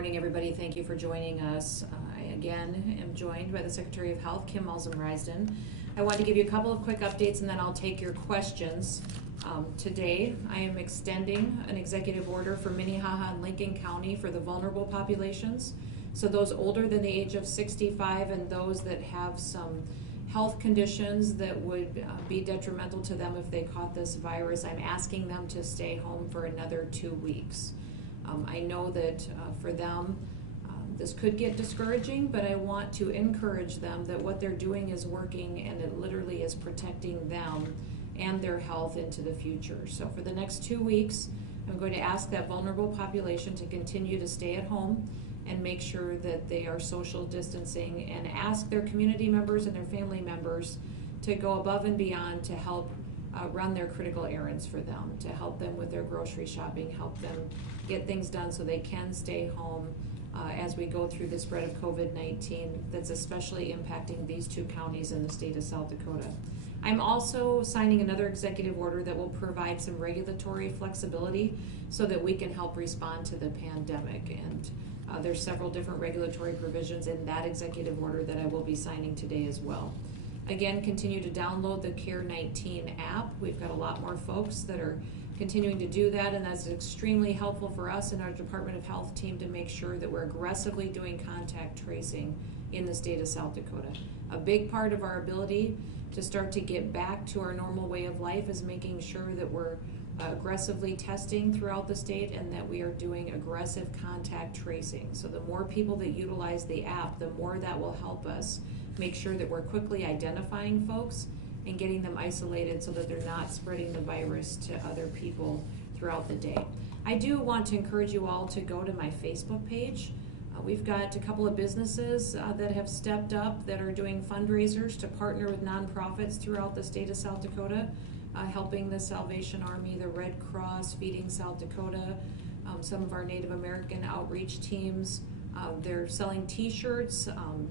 morning, everybody. Thank you for joining us. I again am joined by the Secretary of Health, Kim Malzum-Risden. I want to give you a couple of quick updates and then I'll take your questions. Today, I am extending an executive order for Minnehaha and Lincoln County for the vulnerable populations. So those older than the age of 65 and those that have some health conditions that would be detrimental to them if they caught this virus, I'm asking them to stay home for another 2 weeks. I know that for them, this could get discouraging, but I want to encourage them that what they're doing is working and it literally is protecting them and their health into the future. So for the next 2 weeks, I'm going to ask that vulnerable population to continue to stay at home and make sure that they are social distancing, and ask their community members and their family members to go above and beyond to help run their critical errands for them, to help them with their grocery shopping, help them get things done so they can stay home as we go through the spread of COVID-19 that's especially impacting these two counties in the state of South Dakota. I'm also signing another executive order that will provide some regulatory flexibility so that we can help respond to the pandemic. And there's several different regulatory provisions in that executive order that I will be signing today as well. Again, continue to download the CARE-19 app. We've got a lot more folks that are continuing to do that, and that's extremely helpful for us and our Department of Health team to make sure that we're aggressively doing contact tracing in the state of South Dakota. A big part of our ability to start to get back to our normal way of life is making sure that we're aggressively testing throughout the state and that we are doing aggressive contact tracing. So the more people that utilize the app, the more that will help us make sure that we're quickly identifying folks and getting them isolated so that they're not spreading the virus to other people throughout the day. I do want to encourage you all to go to my Facebook page. We've got a couple of businesses that have stepped up that are doing fundraisers to partner with nonprofits throughout the state of South Dakota, helping the Salvation Army, the Red Cross, Feeding South Dakota, some of our Native American outreach teams. They're selling t-shirts,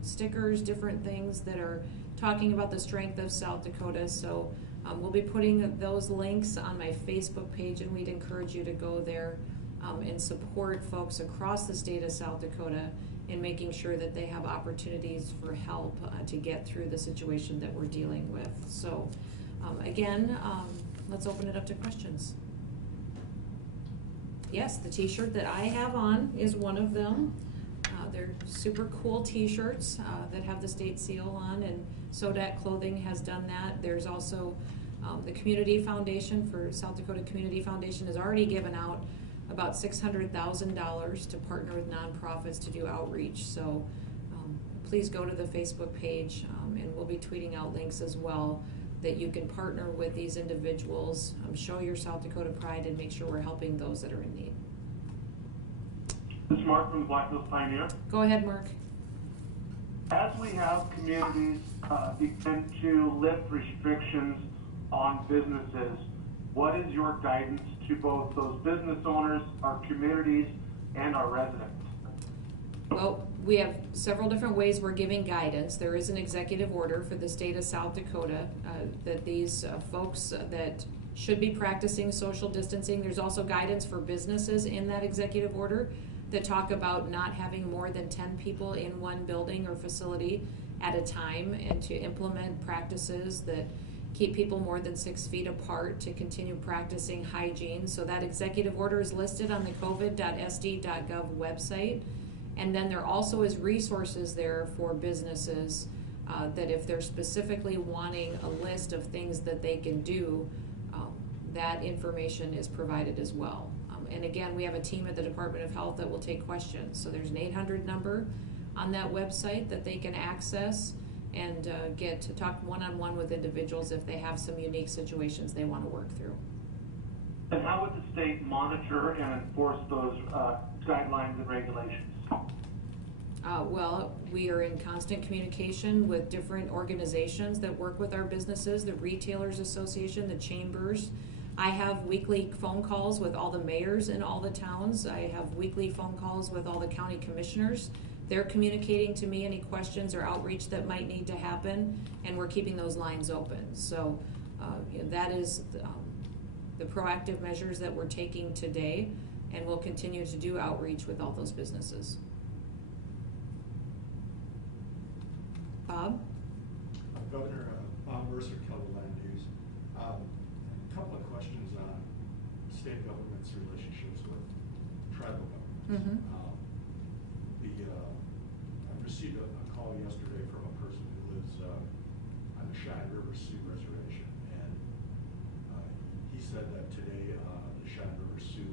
stickers, different things that are talking about the strength of South Dakota. So we'll be putting those links on my Facebook page, and we'd encourage you to go there and support folks across the state of South Dakota in making sure that they have opportunities for help to get through the situation that we're dealing with. So again, let's open it up to questions. Yes, the t-shirt that I have on is one of them. They're super cool t-shirts that have the state seal on, and Sodat Clothing has done that. There's also the Community Foundation for South Dakota Community Foundation has already given out about $600,000 to partner with nonprofits to do outreach. So please go to the Facebook page and we'll be tweeting out links as well that you can partner with these individuals, show your South Dakota pride, and make sure we're helping those that are in need. This is Mark from the Black Hills Pioneer. Go ahead, Mark. As we have communities begin to lift restrictions on businesses, what is your guidance to both those business owners, our communities, and our residents? Well, we have several different ways we're giving guidance. There is an executive order for the state of South Dakota that these folks that should be practicing social distancing. There's also guidance for businesses in that executive order that talk about not having more than 10 people in one building or facility at a time, and to implement practices that keep people more than 6 feet apart, to continue practicing hygiene. So that executive order is listed on the covid.sd.gov website. And then there also is resources there for businesses that if they're specifically wanting a list of things that they can do, that information is provided as well. And again, we have a team at the Department of Health that will take questions. So there's an 800 number on that website that they can access and get to talk one-on-one with individuals if they have some unique situations they want to work through. And how would the state monitor and enforce those guidelines and regulations? Well, we are in constant communication with different organizations that work with our businesses, the Retailers Association, the chambers. I have weekly phone calls with all the mayors in all the towns. I have weekly phone calls with all the county commissioners. They're communicating to me any questions or outreach that might need to happen, and we're keeping those lines open. So that is the proactive measures that we're taking today. and we'll continue to do outreach with all those businesses. Bob? Governor Bob Mercer, Keller Land News. A couple of questions on state government's relationships with tribal governments. Mm-hmm. I received a call yesterday from a person who lives on the Cheyenne River Sioux Reservation, and he said that today the Cheyenne River Sioux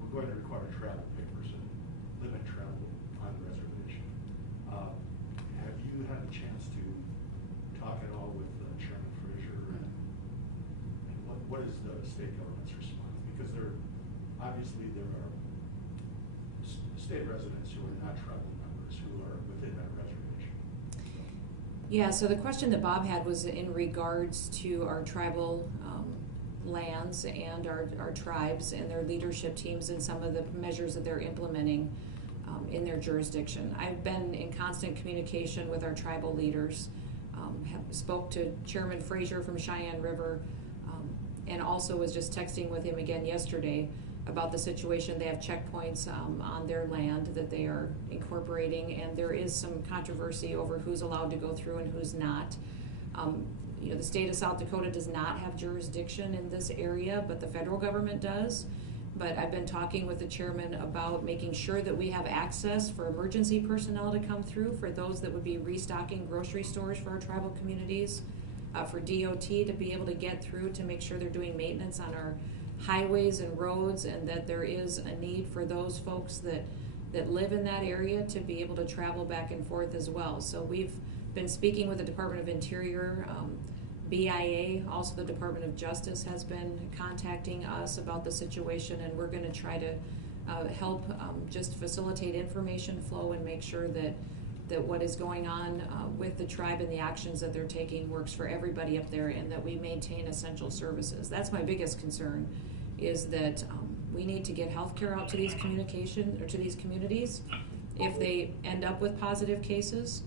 we're going to require travel papers and limit travel on the reservation. Have you had a chance to talk at all with Chairman Fraser, and what is the state government's response? Because obviously there are state residents who are not tribal members who are within that reservation. Yeah, so the question that Bob had was in regards to our tribal lands and our tribes and their leadership teams and some of the measures that they're implementing in their jurisdiction. I've been in constant communication with our tribal leaders, spoke to Chairman Fraser from Cheyenne River, and also was just texting with him again yesterday about the situation. They have checkpoints on their land that they are incorporating, and there is some controversy over who's allowed to go through and who's not. The state of South Dakota does not have jurisdiction in this area, but the federal government does. But I've been talking with the chairman about making sure that we have access for emergency personnel to come through, for those that would be restocking grocery stores for our tribal communities, for DOT to be able to get through to make sure they're doing maintenance on our highways and roads, and that there is a need for those folks that live in that area to be able to travel back and forth as well. So we've been speaking with the Department of Interior, BIA, also the Department of Justice has been contacting us about the situation, and we're going to try to help just facilitate information flow and make sure that what is going on with the tribe and the actions that they're taking works for everybody up there, and that we maintain essential services. That's my biggest concern, is that we need to get health care out to these communities if they end up with positive cases.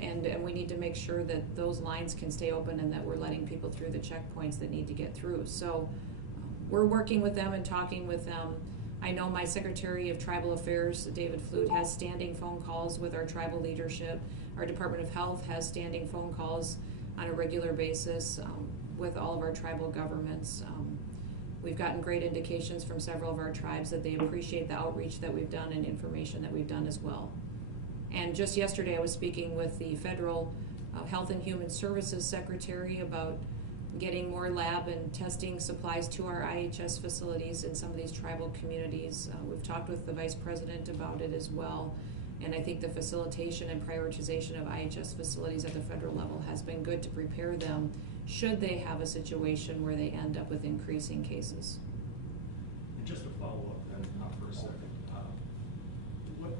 And we need to make sure that those lines can stay open and that we're letting people through the checkpoints that need to get through. So we're working with them and talking with them. I know my Secretary of Tribal Affairs, David Flute, has standing phone calls with our tribal leadership. Our Department of Health has standing phone calls on a regular basis with all of our tribal governments. We've gotten great indications from several of our tribes that they appreciate the outreach that we've done and information that we've done as well. And just yesterday I was speaking with the Federal Health and Human Services Secretary about getting more lab and testing supplies to our IHS facilities in some of these tribal communities. We've talked with the Vice President about it as well, and I think the facilitation and prioritization of IHS facilities at the federal level has been good to prepare them should they have a situation where they end up with increasing cases. And just to follow up then for a second,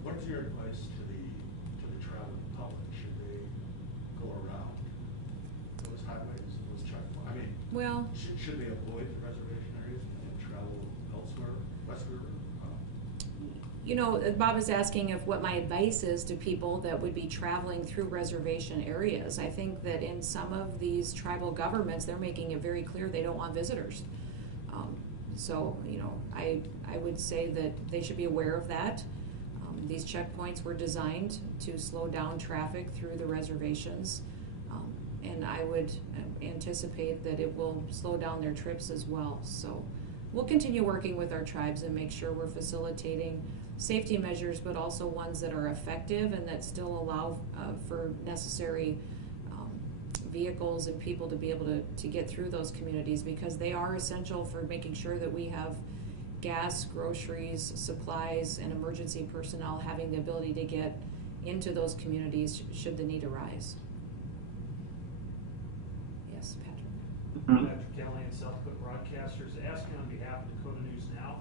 what is your advice to the traveling public? Should they go around those highways, those checkpoints? I mean, well, should they avoid the reservation areas and travel elsewhere, westward? Bob is asking of what my advice is to people that would be traveling through reservation areas. I think that in some of these tribal governments, they're making it very clear they don't want visitors. I would say that they should be aware of that. These checkpoints were designed to slow down traffic through the reservations, and I would anticipate that it will slow down their trips as well. So we'll continue working with our tribes and make sure we're facilitating safety measures, but also ones that are effective and that still allow for necessary vehicles and people to be able to get through those communities, because they are essential for making sure that we have gas, groceries, supplies, and emergency personnel having the ability to get into those communities should the need arise. Yes, Patrick. Patrick Callahan, South Dakota Broadcasters, asking on behalf of Dakota News Now.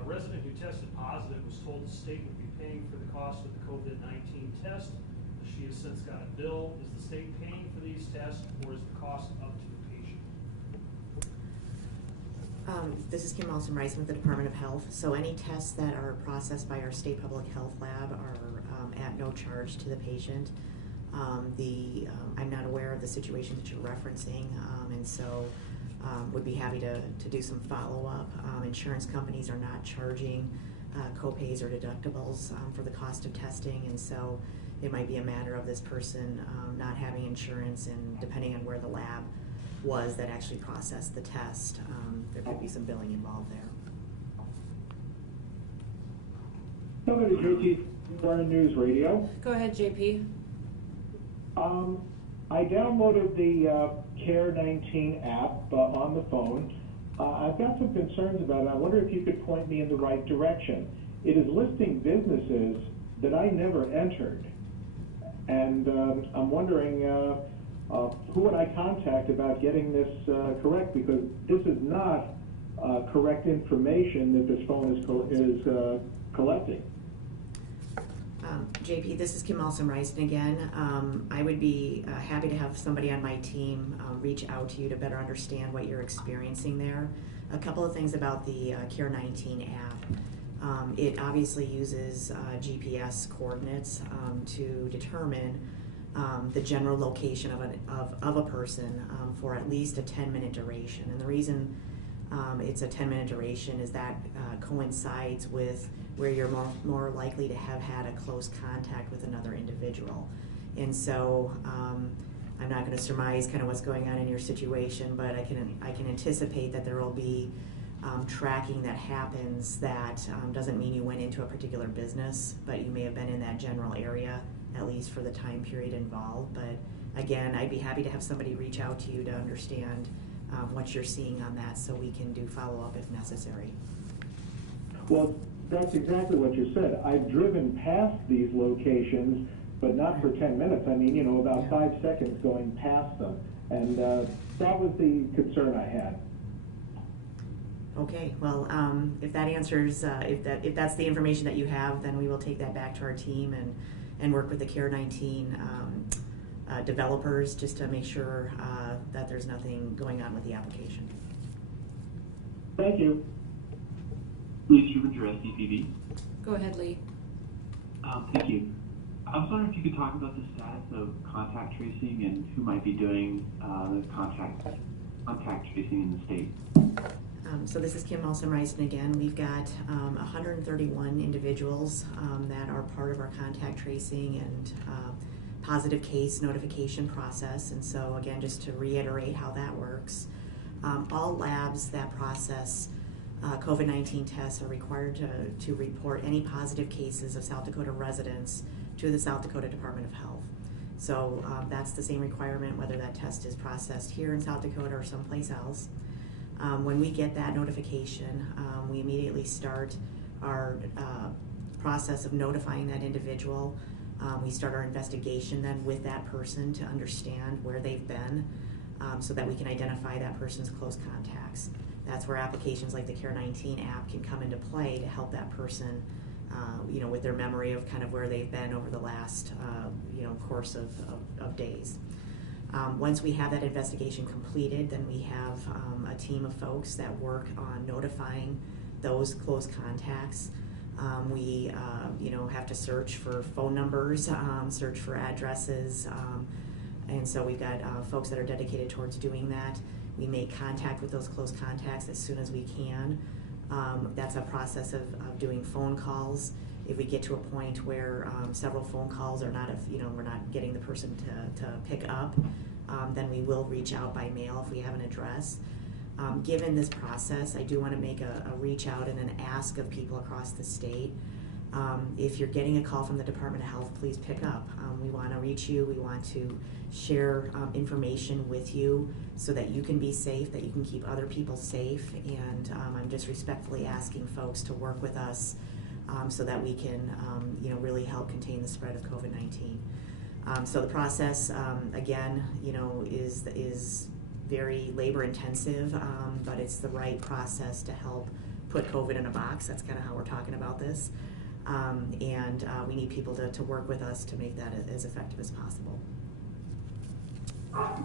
A resident who tested positive was told the state would be paying for the cost of the COVID-19 test. She has since got a bill. Is the state paying for these tests, or is the cost up to the patient? This is Kim Alston-Rice with the Department of Health. So any tests that are processed by our state public health lab are at no charge to the patient. I'm not aware of the situation that you're referencing, and so would be happy to do some follow-up. Insurance companies are not charging co-pays or deductibles for the cost of testing, and so it might be a matter of this person not having insurance, and depending on where the lab was that actually processed the test, there could be some billing involved there. Hello to JT Warren News Radio. Go ahead, JP. I downloaded the Care-19 app on the phone. I've got some concerns about it. I wonder if you could point me in the right direction. It is listing businesses that I never entered. And I'm wondering who would I contact about getting this correct, because this is not correct information that this phone is collecting. JP, this is Kim Alston-Reisen again. I would be happy to have somebody on my team reach out to you to better understand what you're experiencing there. A couple of things about the Care-19 app. It obviously uses GPS coordinates to determine the general location of a person for at least a 10-minute duration. And the reason it's a 10-minute duration is that coincides with where you're more likely to have had a close contact with another individual. And so I'm not going to surmise kind of what's going on in your situation, but I can anticipate that there will be tracking that happens that doesn't mean you went into a particular business, but you may have been in that general area, at least for the time period involved. But again, I'd be happy to have somebody reach out to you to understand what you're seeing on that, so we can do follow-up if necessary. Well, that's exactly what you said. I've driven past these locations, but not for 10 minutes. I mean, about 5 seconds going past them. And that was the concern I had. Okay, well, if that answers, if that's the information that you have, then we will take that back to our team and work with the Care-19 developers just to make sure that there's nothing going on with the application. Thank you. Lee Strubinger, SDPD. Go ahead, Lee. Thank you. I was wondering if you could talk about the status of contact tracing and who might be doing the contact tracing in the state. So this is Kim Alston-Reisen again. We've got 131 individuals that are part of our contact tracing and positive case notification process. And so again, just to reiterate how that works, all labs that process COVID-19 tests are required to report any positive cases of South Dakota residents to the South Dakota Department of Health. So that's the same requirement whether that test is processed here in South Dakota or someplace else. When we get that notification, we immediately start our process of notifying that individual. We start our investigation then with that person to understand where they've been so that we can identify that person's close contacts. That's where applications like the Care-19 app can come into play to help that person, with their memory of kind of where they've been over the last, course of days. Once we have that investigation completed, then we have a team of folks that work on notifying those close contacts. We, have to search for phone numbers, search for addresses, and so we've got folks that are dedicated towards doing that. We make contact with those close contacts as soon as we can. That's a process of doing phone calls. If we get to a point where several phone calls are not, we're not getting the person to pick up, then we will reach out by mail if we have an address. Given this process, I do want to make a reach out and an ask of people across the state. If you're getting a call from the Department of Health, please pick up. We want to reach you. We want to share information with you so that you can be safe, that you can keep other people safe. And I'm just respectfully asking folks to work with us so that we can, really help contain the spread of COVID-19. So the process, again, is very labor intensive, but it's the right process to help put COVID in a box. That's kind of how we're talking about this. And we need people to work with us to make that as effective as possible.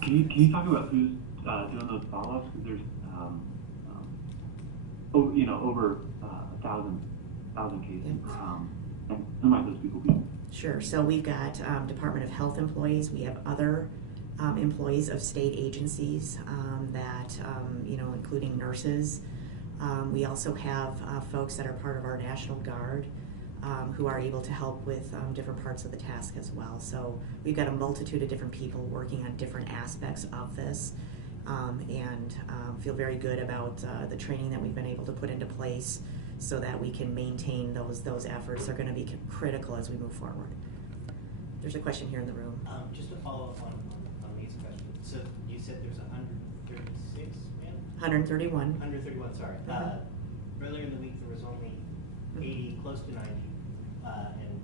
Can you talk about who's doing those follow-ups? Because there's over 1,000 cases, and who might those people be? Sure. So we've got Department of Health employees. We have other employees of state agencies that, including nurses. We also have folks that are part of our National Guard who are able to help with different parts of the task as well. So we've got a multitude of different people working on different aspects of this, and feel very good about the training that we've been able to put into place so that we can maintain those efforts. They're going to be critical as we move forward. There's a question here in the room. Just to follow up on Nate's question. So you said there's 136, ma'am? 131. 131, sorry. Earlier in the week there was only 80, close to 90. And,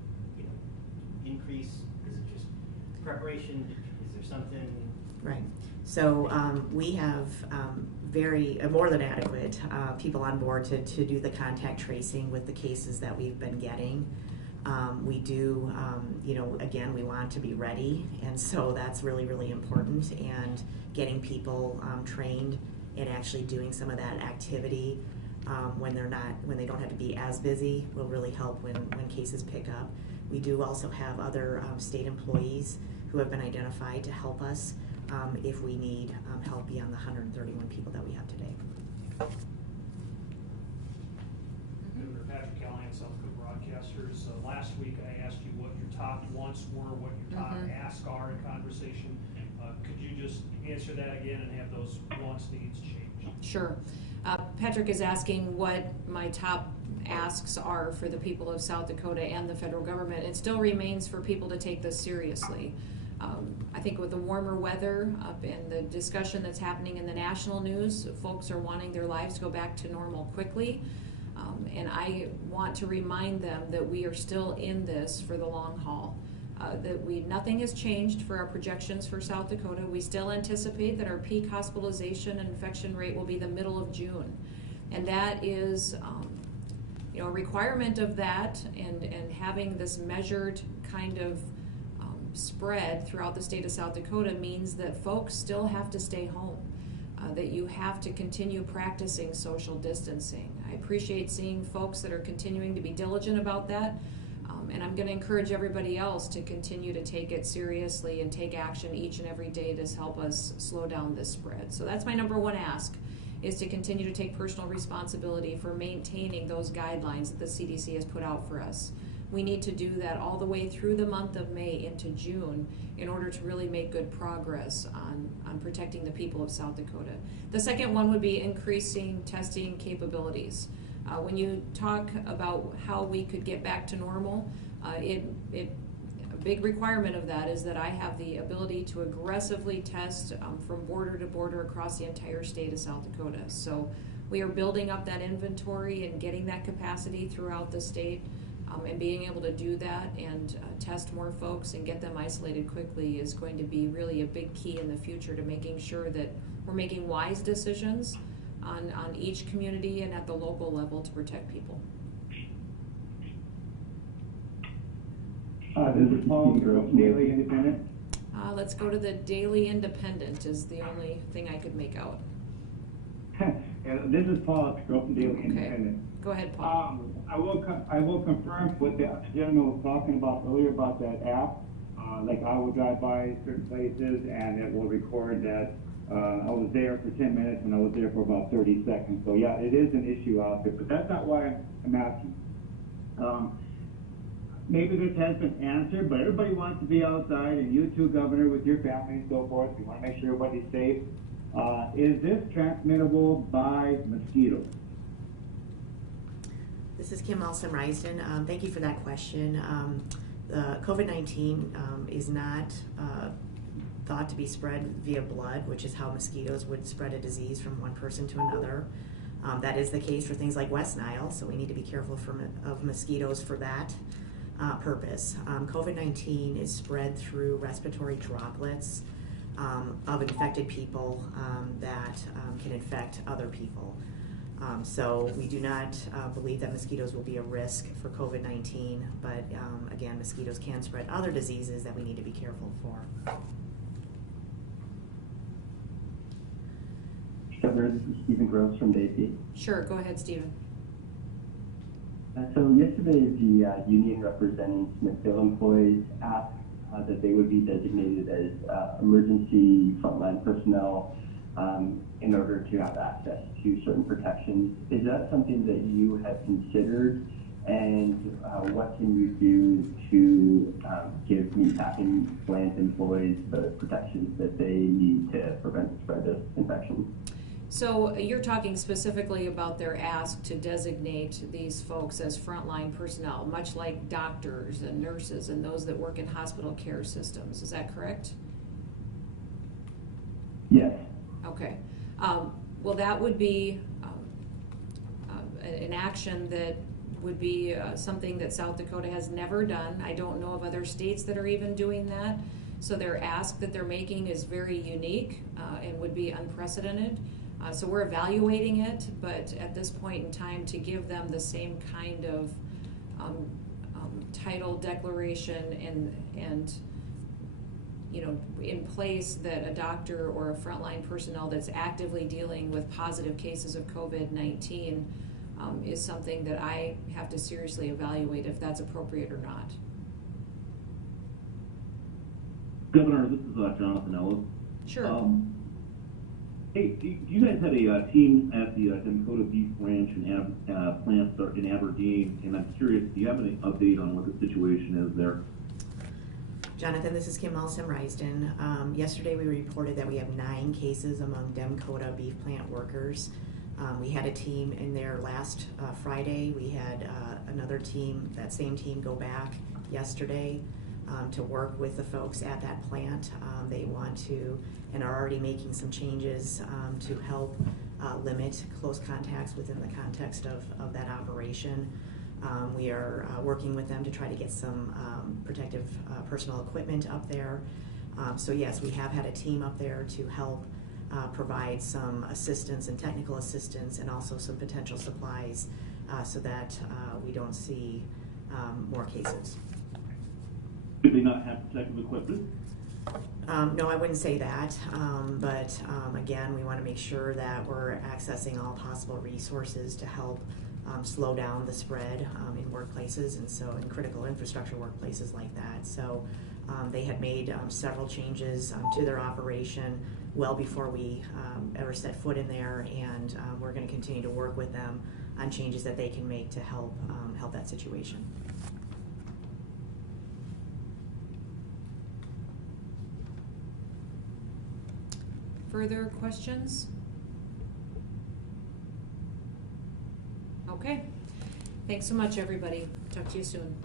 increase, is it just preparation? Is there something? Right. So we have more than adequate people on board to do the contact tracing with the cases that we've been getting. We do, again, we want to be ready, and so that's really, really important. And getting people trained in actually doing some of that activity when they don't have to be as busy will really help when cases pick up. We do also have other state employees who have been identified to help us if we need help beyond the 131 people that we have today. Governor Patrick Callahan, South Dakota Broadcasters. Last week I asked you what your top wants were, what your top asks are in conversation. Could you just answer that again and have those wants, needs change? Sure. Patrick is asking what my top asks are for the people of South Dakota and the federal government. It still remains for people to take this seriously. I think with the warmer weather and the discussion that's happening in the national news, folks are wanting their lives to go back to normal quickly. And I want to remind them that we are still in this for the long haul. Nothing has changed for our projections for South Dakota. We still anticipate that our peak hospitalization and infection rate will be the middle of June. And that is a requirement of that, and having this measured kind of spread throughout the state of South Dakota means that folks still have to stay home, that you have to continue practicing social distancing. I appreciate seeing folks that are continuing to be diligent about that, and I'm going to encourage everybody else to continue to take it seriously and take action each and every day to help us slow down this spread. So that's my number one ask, is to continue to take personal responsibility for maintaining those guidelines that the CDC has put out for us. We need to do that all the way through the month of May into June in order to really make good progress on protecting the people of South Dakota. The second one would be increasing testing capabilities. When you talk about how we could get back to normal, a big requirement of that is that I have the ability to aggressively test from border to border across the entire state of South Dakota. So we are building up that inventory and getting that capacity throughout the state. And being able to do that and test more folks and get them isolated quickly is going to be really a big key in the future to making sure that we're making wise decisions on each community and at the local level to protect people. This is Paul from Daily Independent. Let's go to the Daily Independent is the only thing I could make out. This is Paul from Daily Independent. Go ahead, Paul. I will confirm what the gentleman was talking about earlier about that app. Like I will drive by certain places and it will record that I was there for 10 minutes and I was there for about 30 seconds. So yeah, it is an issue out there, but that's not why I'm asking. Maybe this has been answered, but everybody wants to be outside, and you too, Governor, with your family and so forth. You want to make sure everybody's safe. Is this transmittable by mosquitoes? This is Kim Alston-Risden. Thank you for that question. COVID-19 is not thought to be spread via blood, which is how mosquitoes would spread a disease from one person to another. That is the case for things like West Nile, so we need to be careful of mosquitoes for that purpose. COVID-19 is spread through respiratory droplets of infected people that can infect other people. So we do not believe that mosquitoes will be a risk for COVID-19, but again, mosquitoes can spread other diseases that we need to be careful for. Governor, this is Stephen Gross from Daisy. Sure, go ahead, Stephen. So yesterday, the union representing Smithville employees asked that they would be designated as emergency frontline personnel in order to have access to certain protections. Is that something that you have considered? And what can you do to give meatpacking plant employees the protections that they need to prevent the spread of infection? So you're talking specifically about their ask to designate these folks as frontline personnel, much like doctors and nurses and those that work in hospital care systems. Is that correct? Yes. Okay. Well, that would be an action that would be something that South Dakota has never done. I don't know of other states that are even doing that. So their ask that they're making is very unique and would be unprecedented. So we're evaluating it, but at this point in time, to give them the same kind of title declaration and you know, in place that a doctor or a frontline personnel that's actively dealing with positive cases of COVID-19 is something that I have to seriously evaluate if that's appropriate or not. Governor, this is Jonathan Ellis. Sure. Hey, do you guys had a team at the Dakota Beef Ranch and plant in Aberdeen, and I'm curious, do you have any update on what the situation is there? Jonathan, this is Kim Alsem-Risden. Yesterday we reported that we have 9 cases among Dakota beef plant workers. We had a team in there last Friday. We had another team, that same team, go back yesterday to work with the folks at that plant. They want to and are already making some changes to help limit close contacts within the context of that operation. We are working with them to try to get some protective personal equipment up there. So yes, we have had a team up there to help provide some assistance and technical assistance and also some potential supplies so that we don't see more cases. Do they not have protective equipment? No, I wouldn't say that, but again, we want to make sure that we're accessing all possible resources to help slow down the spread in workplaces, and so in critical infrastructure workplaces like that. So they had made several changes to their operation well before we ever set foot in there, and we're going to continue to work with them on changes that they can make to help help that situation. Further questions? Okay. Thanks so much, everybody. Talk to you soon.